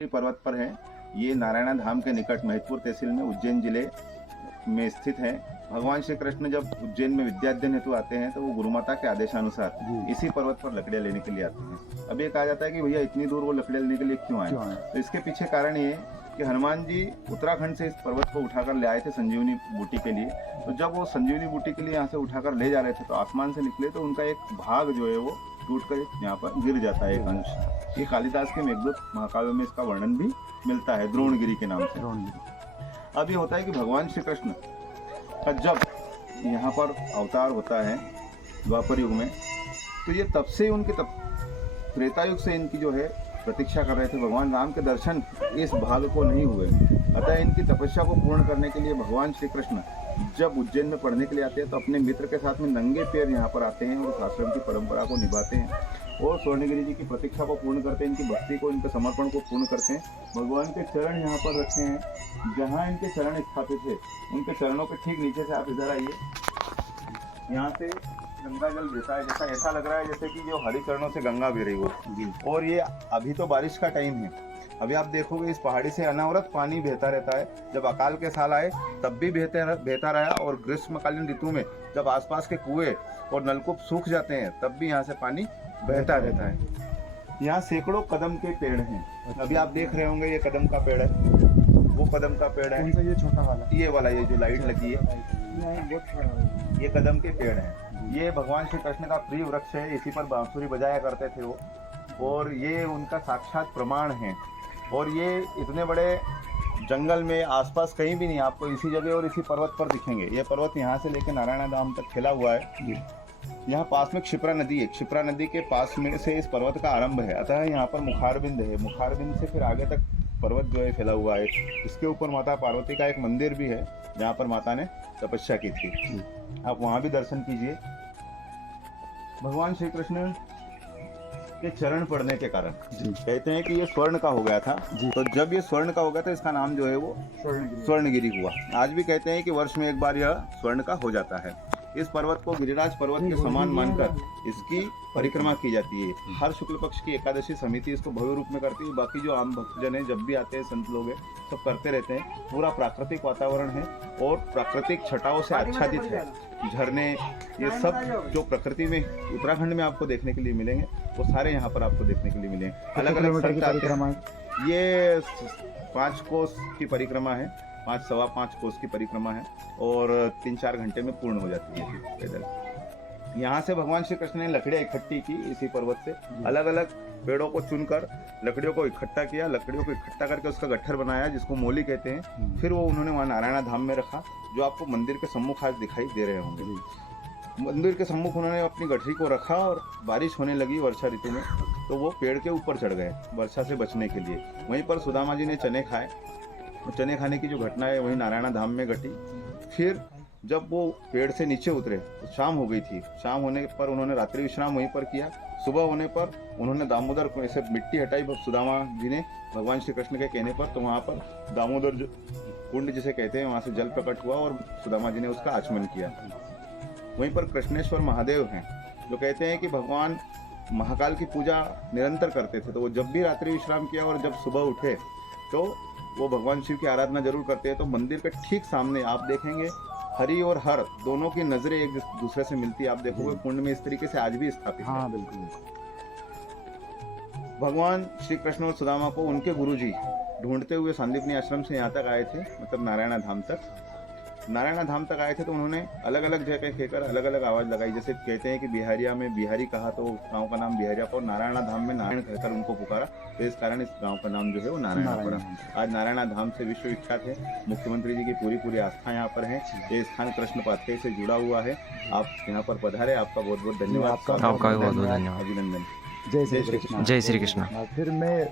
पर्वत पर है। ये नारायणा धाम के निकट महिदपुर तहसील में उज्जैन जिले में स्थित है। भगवान श्री कृष्ण जब उज्जैन में विद्याध्ययन हेतु आते हैं तो वो गुरुमाता के आदेशानुसार इसी पर्वत पर लकड़ियाँ लेने के लिए आते हैं। अब ये कहा जाता है कि भैया इतनी दूर वो लकड़ियाँ लेने के लिए क्यों आए, तो इसके पीछे कारण ये कि हनुमान जी उत्तराखंड से इस पर्वत को उठाकर ले आए थे संजीवनी बूटी के लिए। तो जब वो संजीवनी बूटी के लिए यहाँ से उठाकर ले जा रहे थे तो आसमान से निकले तो उनका एक भाग जो है वो टूटकर यहाँ पर गिर जाता है, एक अंश। ये कालिदास के मेघदूत महाकाव्य में इसका वर्णन भी मिलता है द्रोणगिरी के नाम से। अब ये होता है कि भगवान श्री कृष्ण का जब यहाँ पर अवतार होता है द्वापर युग में, तो ये तब से उनके त्रेता युग से इनकी जो है प्रतीक्षा कर रहे थे। भगवान राम के दर्शन इस भाग को नहीं हुए, अतः इनकी तपस्या को पूर्ण करने के लिए भगवान श्री कृष्ण जब उज्जैन में पढ़ने के लिए आते हैं तो अपने मित्र के साथ में नंगे पैर यहाँ पर आते हैं और उस आश्रम की परंपरा को निभाते हैं और स्वर्णगिरी जी की प्रतीक्षा को पूर्ण करते हैं, इनकी भक्ति को, इनके समर्पण को पूर्ण करते हैं। भगवान के चरण यहाँ पर रखे हैं, जहाँ इनके चरण स्थापित है उनके चरणों के ठीक नीचे से आप इधर आइए। यहाँ से गंगा जल बहता है, जैसा ऐसा लग रहा है जैसे कि जो हरि चरणों से गंगा बह रही हो। और ये अभी तो बारिश का टाइम है, अभी आप देखोगे इस पहाड़ी से अनवरत पानी बहता रहता है। जब अकाल के साल आए तब भी बहता रहा, और ग्रीष्मकालीन ऋतु में जब आसपास के कुएं और नलकूप सूख जाते हैं तब भी यहाँ से पानी बहता रहता है। यहाँ सैकड़ों कदम के पेड़ हैं। अभी आप देख रहे होंगे ये कदम का पेड़ है, वो कदम का पेड़ है, ये छोटा वाला, ये वाला, ये जो लाइट लगी है ये कदम के पेड़ है। ये भगवान श्री कृष्ण का प्रिय वृक्ष है, इसी पर बांसुरी बजाया करते थे वो, और ये उनका साक्षात प्रमाण है। और ये इतने बड़े जंगल में आसपास कहीं भी नहीं, आपको इसी जगह और इसी पर्वत पर दिखेंगे। ये पर्वत यहाँ से लेकर नारायणा धाम तक फैला हुआ है। यहाँ पास में क्षिप्रा नदी है, क्षिप्रा नदी के पास में से इस पर्वत का आरंभ है, अतः यहाँ पर मुखारबिंद है। मुखारबिंद से फिर आगे तक पर्वत जो है फैला हुआ है। इसके ऊपर माता पार्वती का एक मंदिर भी है जहाँ पर माता ने तपस्या की थी, आप वहाँ भी दर्शन कीजिए। भगवान श्री कृष्ण के चरण पड़ने के कारण कहते हैं कि ये स्वर्ण का हो गया था। तो जब ये स्वर्ण का हो गया तो इसका नाम जो है वो स्वर्णगिरी हुआ। आज भी कहते हैं कि वर्ष में एक बार यह स्वर्ण का हो जाता है। इस पर्वत को गिरिराज पर्वत के समान मानकर इसकी परिक्रमा की जाती है। हर शुक्ल पक्ष की एकादशी समिति इसको भव्य रूप में करती है। बाकी जो आम भक्तजन है जब भी आते हैं, संत लोग हैं, सब करते रहते हैं। पूरा प्राकृतिक वातावरण है और प्राकृतिक छटाओं से आच्छादित है। झरने, ये सब जो प्रकृति में उत्तराखंड में आपको देखने के लिए मिलेंगे वो सारे यहाँ पर आपको देखने के लिए मिलेंगे। अलग अलग परिक्रमा, ये 5 कोस की परिक्रमा है, 5-5.25 कोस की परिक्रमा है और 3-4 घंटे में पूर्ण हो जाती है पैदल। यहाँ से भगवान श्री कृष्ण ने लकड़ियाँ इकट्ठी की इसी पर्वत से, अलग अलग पेड़ों को चुनकर लकड़ियों को इकट्ठा किया, लकड़ियों को इकट्ठा करके उसका गट्ठर बनाया जिसको मोली कहते हैं। फिर वो उन्होंने वहाँ नारायणा धाम में रखा, जो आपको मंदिर के सम्मुख आज दिखाई दे रहे होंगे। मंदिर के सम्मुख उन्होंने अपनी गठरी को रखा और बारिश होने लगी वर्षा ऋतु में, तो वो पेड़ के ऊपर चढ़ गए वर्षा से बचने के लिए। वहीं पर सुदामा जी ने चने खाए, चने खाने की जो घटना है वही नारायणा धाम में घटी। फिर जब वो पेड़ से नीचे उतरे तो शाम हो गई थी। शाम होने पर उन्होंने रात्रि विश्राम वहीं पर किया। सुबह होने पर उन्होंने दामोदर को ऐसे मिट्टी हटाई सुदामा जी ने भगवान श्री कृष्ण के कहने पर, तो वहाँ पर दामोदर कुंड जिसे कहते हैं वहाँ से जल प्रकट हुआ और सुदामा जी ने उसका आचमन किया। वहीं पर कृष्णेश्वर महादेव हैं जो कहते हैं कि भगवान महाकाल की पूजा निरंतर करते थे, तो वो जब भी रात्रि विश्राम किया और जब सुबह उठे तो वो भगवान शिव की आराधना जरूर करते हैं। तो मंदिर के ठीक सामने आप देखेंगे हरि और हर दोनों की नजरें एक दूसरे से मिलती है। आप देखोगे कुंड में इस तरीके से आज भी स्थापित है। बिल्कुल। भगवान श्री कृष्ण और सुदामा को उनके गुरुजी ढूंढते हुए सांदीपनी आश्रम से यहाँ तक आए थे, मतलब नारायणा धाम तक। नारायणा धाम तक आए थे तो उन्होंने अलग अलग जगह कहकर अलग अलग आवाज़ लगाई। जैसे कहते हैं कि बिहारिया में बिहारी कहा तो गांव का नाम बिहारिया पर, नारायणा धाम में नारायण कहकर उनको पुकारा, तो इस कारण इस गांव का नाम जो है वो नारायण पड़ा। आज नारायणा धाम से विश्व विख्यात है। मुख्यमंत्री जी की पूरी आस्था यहाँ पर है। ये स्थान कृष्ण पाथेय से जुड़ा हुआ है। आप यहाँ पर पधारे, आपका बहुत बहुत धन्यवाद, आपका बहुत बहुत धन्यवाद, अभिनंदन। जय श्री कृष्ण। जय श्री कृष्ण। फिर मैं